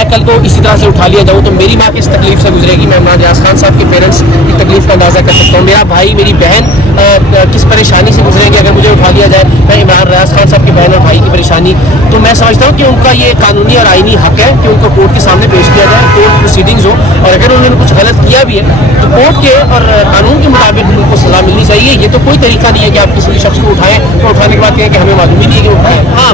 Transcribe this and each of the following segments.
میں کل کو اسی طرح سے اٹھا لیا جاؤں تو میری ماں کس تکلیف سے گزرے گی. میں عمران ریاض خان صاحب کے پیرنٹس کی تکلیف کا اندازہ کر سکتا ہوں. میرا بھائی میری بہن کس پریشانی سے گزریں گے اگر مجھے اٹھا لیا جائے. میں عمران ریاض خان صاحب کی بہن اور بھائی کی پریشانی تو میں سمجھتا ہوں کہ ان کا یہ قانونی اور آئینی حق ہے کہ ان کو کورٹ کے سامنے پیش کیا جائے, کورٹ پروسیڈنگز ہو, اور اگر انہوں نے کچھ غلط کیا بھی ہے تو کورٹ کے اور قانون کے مطابق ان کو سزا ملنی چاہیے. یہ تو کوئی طریقہ نہیں ہے کہ آپ کسی بھی شخص کو اٹھائیں اور اٹھانے کے بعد کہیں کہ ہمیں معلوم ہی نہیں ہے کہ اٹھائیں. ہاں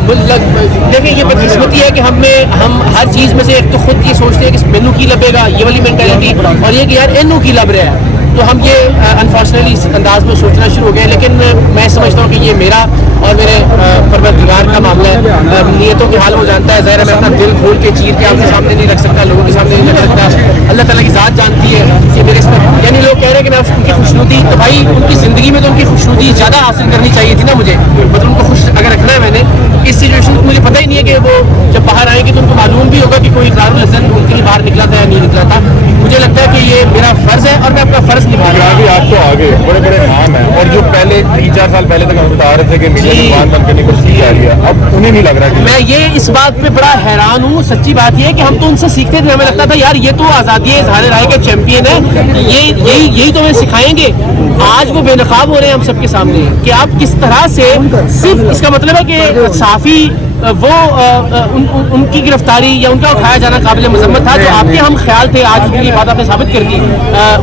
دیکھیں یہ بدقسمتی ہے کہ ہم ہر چیز میں سے ایک تو خود یہ سوچتے ہیں کہ مینو کی لبے گا, یہ والی مینٹیلٹی, اور یہ کہ یار انو کی لب رہا ہے. تو ہم یہ انفارچونیٹلی اس انداز میں سوچنا شروع ہو گئے. لیکن میں سمجھتا ہوں کہ یہ میرا اور میرے پروردگار کا معاملہ ہے. نیتوں کے حال وہ جانتا ہے. ظاہر ہے میں اپنا دل کھول کے چیر کے آپ کے سامنے نہیں رکھ سکتا, لوگوں کے سامنے نہیں رکھ سکتا. اللہ تعالیٰ کی ذات جانتی ہے کہ میرے اس پر یعنی لوگ کہہ رہے ہیں کہ میں ان کی خوشنودی, تو بھائی ان کی زندگی میں تو ان کی خوشنودی زیادہ حاصل کرنی چاہیے تھی نا مجھے. مطلب ان کو خوش اگر رکھنا ہے میں نے اس سچویشن میں, مجھے پتہ ہی نہیں ہے کہ وہ جب باہر آئیں گے تو ان کو معلوم بھی ہوگا کہ کوئی اقرار الحسن ان کے لیے باہر نکلا تھا یا نہیں نکلا تھا. مجھے لگتا ہے کہ یہ میرا فرض ہے اور میں اپنا فرض نبھا رہا ہوں. آپ تو آگے بڑے بڑے نام ہیں, اور جو پہلے 3-4 سال پہلے تک ہم بتا رہے تھے کہ میڈیا بند کرنے کی کوشش جا رہی ہے, اب انہیں نہیں لگ رہا کہ میں یہ اس بات پہ بڑا حیران ہوں. سچی بات یہ ہے کہ ہم تو ان سے سیکھتے تھے, ہمیں لگتا تھا یار یہ تو آزادی اظہار رائے کے چیمپئن ہے, یہی تو ہمیں سکھائیں گے. آج وہ بے نقاب ہو رہے ہیں ہم سب کے سامنے کہ آپ کس طرح سے, صرف اس کا مطلب ہے کہ صحافی وہ ان کی گرفتاری یا ان کا اٹھایا جانا قابل مذمت تھا. جو آپ کے ہم خیال تھے آج کی بات آپ نے ثابت کر دی.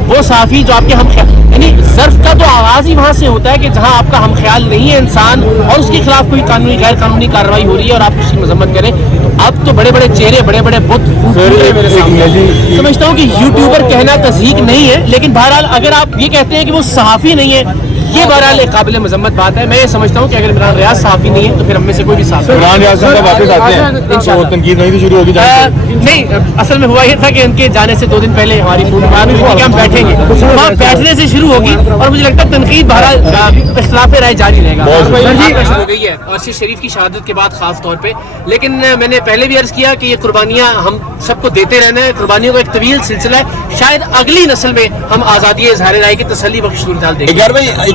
وہ صحافی جو آپ کے ہم خیال, یعنی ظرف کا تو آغاز ہی وہاں سے ہوتا ہے کہ جہاں آپ کا ہم خیال نہیں ہے انسان اور اس کے خلاف کوئی قانونی غیر قانونی کارروائی ہو رہی ہے اور آپ اس کی مذمت کریں. تو اب تو بڑے بڑے چہرے, بڑے بڑے بت میرے سامنے. سمجھتا ہوں کہ یوٹیوبر کہنا تصدیق نہیں ہے, لیکن بہرحال اگر آپ یہ کہتے ہیں کہ وہ صحافی نہیں ہے, یہ بہرحال ایک قابل مذمت بات ہے. میں یہ سمجھتا ہوں کہ اگر عمران ریاض صحافی نہیں ہے تو پھر ہم میں سے کوئی بھی صحافی عمران ریاض صاحب واپس آتے ہیں, تنقید نہیں شروع ہوگی نہیں. اصل میں ہوا یہ تھا کہ ان کے جانے سے 2 دن پہلے ہماری فون بات ہوئی تھی کہ ہم بیٹھیں گے, وہاں بیٹھنے سے شروع ہوگی اور مجھے لگتا ہے تنقید بہرحال اختلاف رائے جاری رہے گا. شروع ہو گئی ہے عرشی شریف کی شہادت کے بعد خاص طور پہ. لیکن میں نے پہلے بھی عرض کیا کہ یہ قربانیاں ہم سب کو دیتے رہنا ہے. قربانیوں کا ایک طویل سلسلہ ہے. شاید اگلی نسل میں ہم آزادی اظہار رائے کی تسلی بخش صورتحال دیکھیں گے.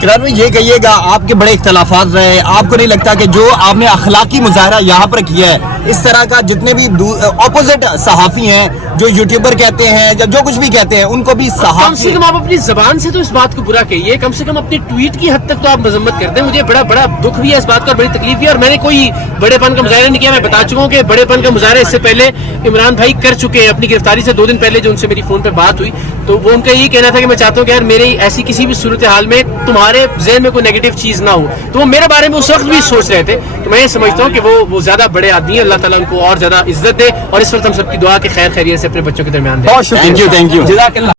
اقرار میں یہ کہیے گا, آپ کے بڑے اختلافات رہے, آپ کو نہیں لگتا کہ جو آپ نے اخلاقی مظاہرہ یہاں پر کیا ہے, اس طرح کا جتنے بھی اپوزٹ صحافی ہیں جو یوٹیوبر کہتے ہیں یا جو کچھ بھی کہتے ہیں ان کو بھی صحافی, کم سے کم آپ اپنی زبان سے تو اس بات کو برا کہیے, کم سے کم اپنی ٹویٹ کی حد تک تو آپ مذمت کرتے ہیں. مجھے بڑا دکھ بھی ہے اس بات کا, بڑی تکلیف بھی ہے, اور میں نے کوئی بڑے پن کا مظاہرہ نہیں کیا. میں بتا چکا ہوں کہ بڑے پن کا مظاہرہ اس سے پہلے عمران بھائی کر چکے ہیں. اپنی گرفتاری سے 2 دن پہلے جو ان سے میری فون پہ بات ہوئی تو وہ ان کا یہی کہنا تھا کہ میں چاہتا ہوں کہ یار میری ایسی کسی بھی صورتحال میں تمہارے ذہن میں کوئی نیگیٹو چیز نہ ہو. تو وہ میرے بارے میں اس وقت بھی سوچ رہے تھے. تو میں یہ سمجھتا ہوں کہ وہ زیادہ بڑے آدمی ہیں. اللہ تعالیٰ ان کو اور زیادہ عزت دے, اور اس وقت ہم سب کی دعا کہ خیر خیریت سے اپنے بچوں کے درمیان دے. Thank you.